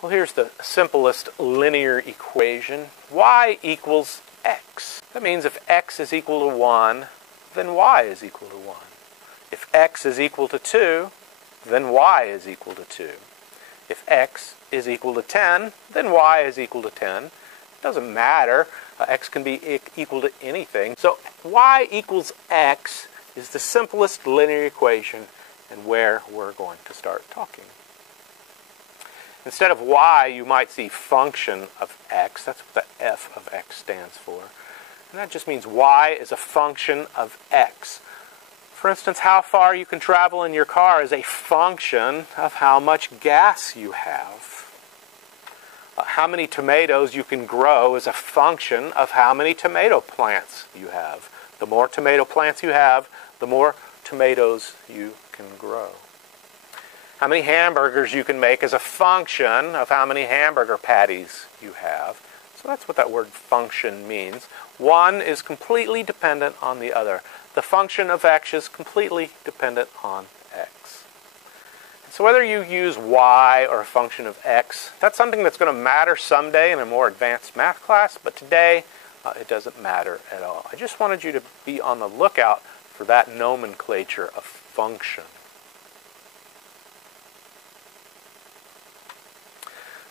Well, here's the simplest linear equation. Y equals x. That means if x is equal to 1, then y is equal to 1. If x is equal to 2, then y is equal to 2. If x is equal to 10, then y is equal to 10. It doesn't matter. X can be equal to anything. So y equals x is the simplest linear equation and where we're going to start talking. Instead of y, you might see function of x. That's what the f of x stands for. And that just means y is a function of x. For instance, how far you can travel in your car is a function of how much gas you have. How many tomatoes you can grow is a function of how many tomato plants you have. The more tomato plants you have, the more tomatoes you can grow. How many hamburgers you can make is a function of how many hamburger patties you have. So that's what that word function means. One is completely dependent on the other. The function of x is completely dependent on x. So whether you use y or a function of x, that's something that's going to matter someday in a more advanced math class, but today it doesn't matter at all. I just wanted you to be on the lookout for that nomenclature of function.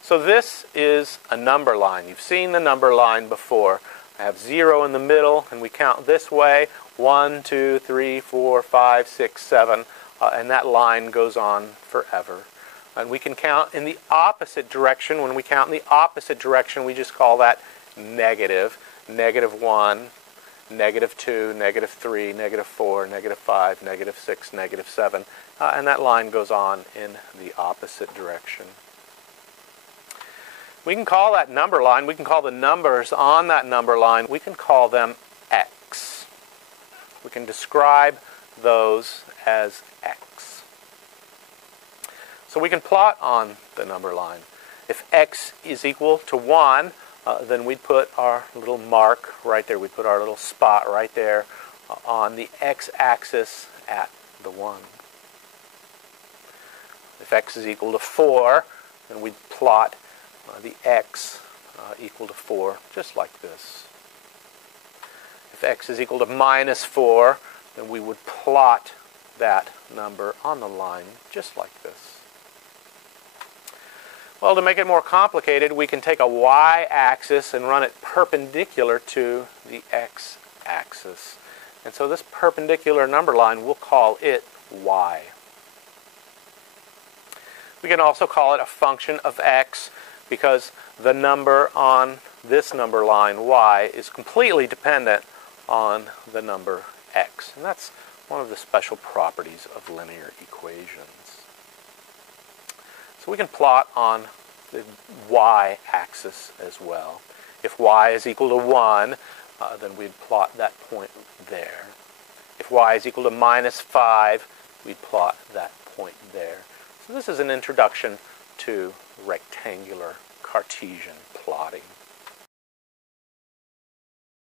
So this is a number line. You've seen the number line before. I have 0 in the middle, and we count this way. 1, 2, 3, 4, 5, 6, 7, and that line goes on forever. And we can count in the opposite direction. When we count in the opposite direction, we just call that negative. Negative 1, negative 2, negative 3, negative 4, negative 5, negative 6, negative 7. And that line goes on in the opposite direction. We can call that number line, we can call the numbers on that number line, we can call them x. We can describe those as x. So we can plot on the number line. If x is equal to 1, then we'd put our little mark right there. We'd put our little spot right there on the x-axis at the 1. If x is equal to 4, then we'd plot the x equal to 4, just like this. If x is equal to minus 4, then we would plot that number on the line, just like this. Well, to make it more complicated, we can take a y-axis and run it perpendicular to the x-axis. And so this perpendicular number line, we'll call it y. We can also call it a function of x, because the number on this number line, y, is completely dependent on the number x. And that's one of the special properties of linear equations. So we can plot on the y-axis as well. If y is equal to 1, then we'd plot that point there. If y is equal to minus 5, we'd plot that point there. So this is an introduction to rectangular Cartesian plotting.